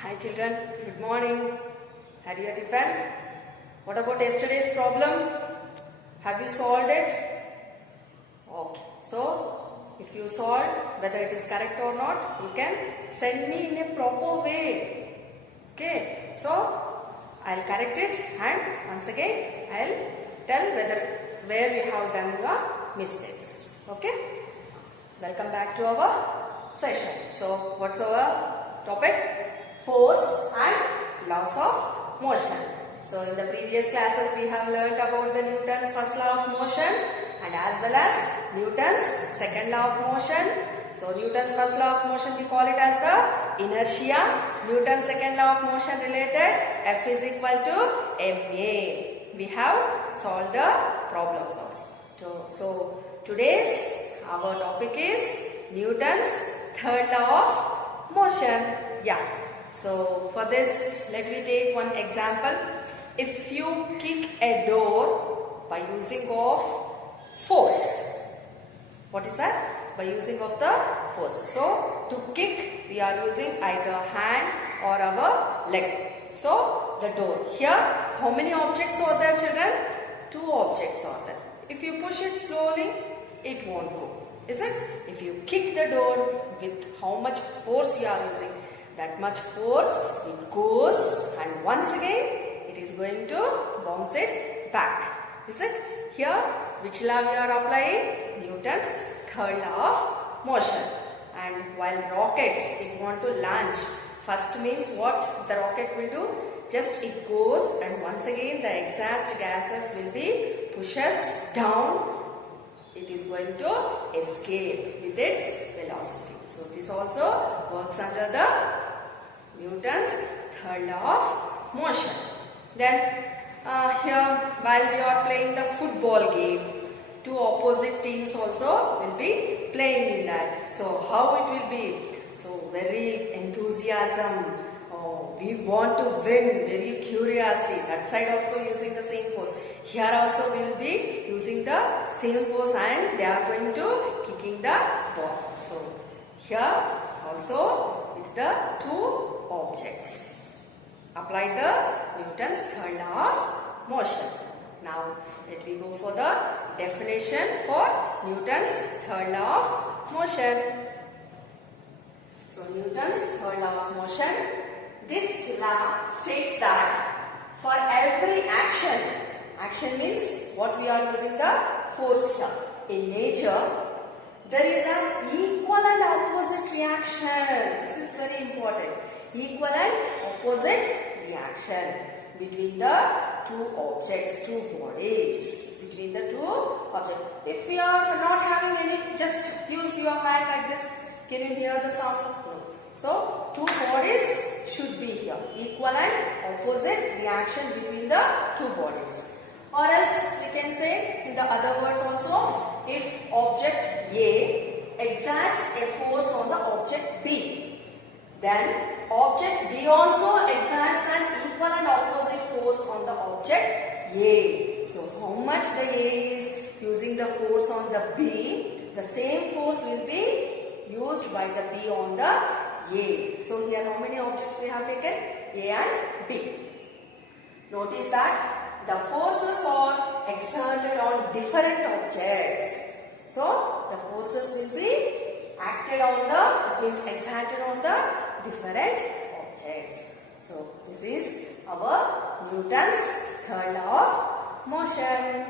Hi children, good morning. Had your tiffin? What about yesterday's problem? Have you solved it? Okay. So, if you solve whether it is correct or not, you can send me in a proper way. Okay. So, I'll correct it and once again I'll tell where we have done your mistakes. Okay. Welcome back to our session. So, what's our topic? Force and laws of motion. So, in the previous classes we have learnt about the Newton's first law of motion and as well as Newton's second law of motion. So, Newton's first law of motion we call it as the inertia. Newton's second law of motion related F is equal to ma. We have solved the problems also. So, today's our topic is Newton's third law of motion. Yeah. So, for this, let me take one example. If you kick a door by using of force, what is that? By using of the force. So, to kick, we are using either hand or our leg. So, the door. Here, how many objects are there, children? 2 objects are there. If you push it slowly, it won't go. Is it? If you kick the door with how much force you are using, that much force it goes and once again it is going to bounce it back. Is it? Here which law we are applying? Newton's third law of motion. And while rockets if you want to launch, first means what the rocket will do? Just it goes and once again the exhaust gases will be pushes down. It is going to escape with its velocity. So this also works under the Newton's third law of motion. Then here while we are playing the football game, 2 opposite teams also will be playing in that. So how it will be? So very enthusiasm. Oh, we want to win. Very curiosity. That side also using the same force. Here also we will be using the same force and they are going to kicking the ball. So here also with the 2 objects. Apply the Newton's third law of motion. Now let me go for the definition for Newton's third law of motion. So Newton's third law of motion, this law states that for every action means what we are using the force here. In nature, there is an equal and opposite reaction. This is very important. Equal and opposite reaction between the 2 objects, 2 bodies. Between the 2 objects. If we are not having any, just use your hand like this. Can you hear the sound? No. So, 2 bodies should be here. Equal and opposite reaction between the 2 bodies. Or else we can say in the other words also, if object A exerts a force on the object B, then object B also exerts an equal and opposite force on the object A. So how much the A is using the force on the B, the same force will be used by the B on the A. So here how many objects we have taken? A and B. Notice that the forces are exerted on different objects. So, the forces will be acted on the, it means exerted on the different objects. So, this is our Newton's third law of motion.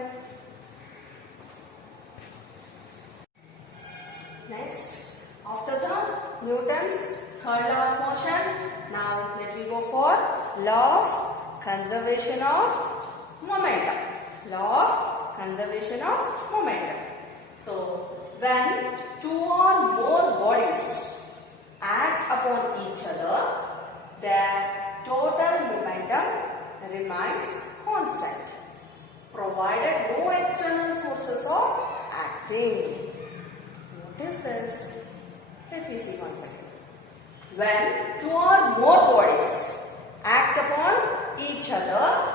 Next, after the Newton's third law of motion, now let me go for law of conservation of momentum. Law of conservation of momentum. So, when 2 or more bodies act upon each other, their total momentum remains constant, provided no external forces are acting. What is this? Let me see once again. When 2 or more bodies act upon each other,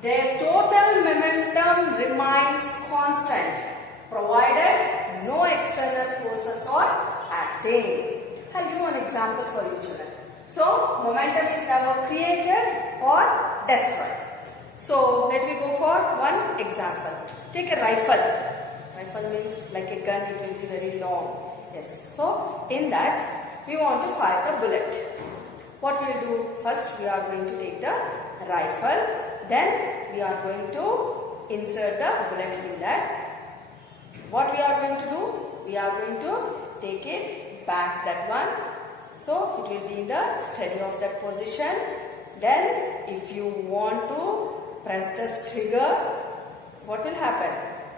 their total momentum remains constant, provided no external forces are acting. I'll give an example for you children. So momentum is never created or destroyed. So let me go for one example. Take a rifle. Rifle means like a gun, it will be very long. Yes. So in that we want to fire the bullet. What we will do? First we are going to take the rifle. Then we are going to insert the bullet in that. What we are going to do? We are going to take it back that one. So it will be in the steady of that position. Then if you want to press the trigger, what will happen?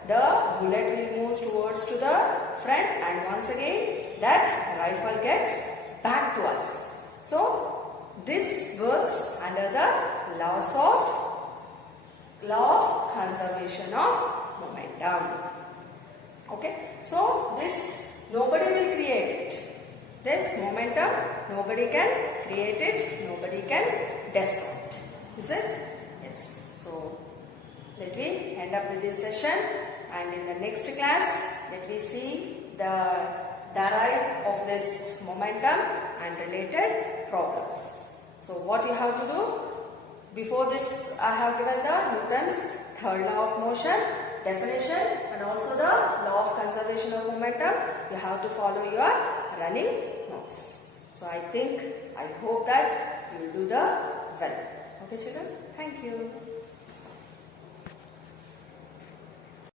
The bullet will move towards to the front, and once again that rifle gets back to us. So this works under the law of conservation of momentum. Okay, so this nobody will create it. This momentum, nobody can create it, nobody can destroy it. Is it? Yes. So, let me end up with this session, and in the next class, let me see the derive of this momentum and related problems. So, what you have to do? Before this, I have given the Newton's third law of motion, definition, and also the law of conservation of momentum. You have to follow your running notes. So I hope that you will do the well. Okay children, thank you.